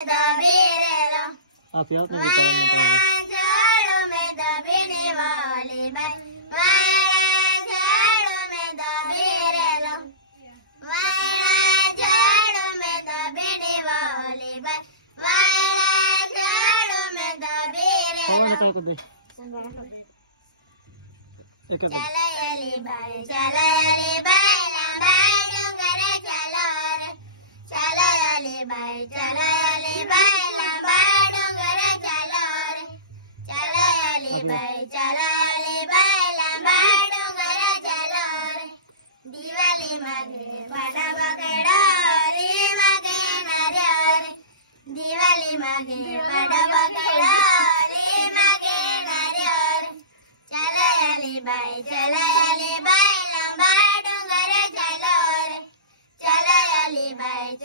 दबेरेलो आप याद नहीं झाड़ों में दबेने वाले भाई झाड़ों में दबेरेलो झाड़ों में दबेने वाले भाई झाड़ों में दबेरेलो चलायले भाई लंबा डोंगर चलो रे चलायले भाई लंबा डोंगर चलो रे चलायले भाई लंबा डोंगर चलो रे दिवाली मागे बड़ा बगड़ा रे मागे नारे रे दिवाली मागे बड़ा बगड़ा रे मागे नारे रे चलायले भाई लंबा डोंगर चलो रे चलायले भाई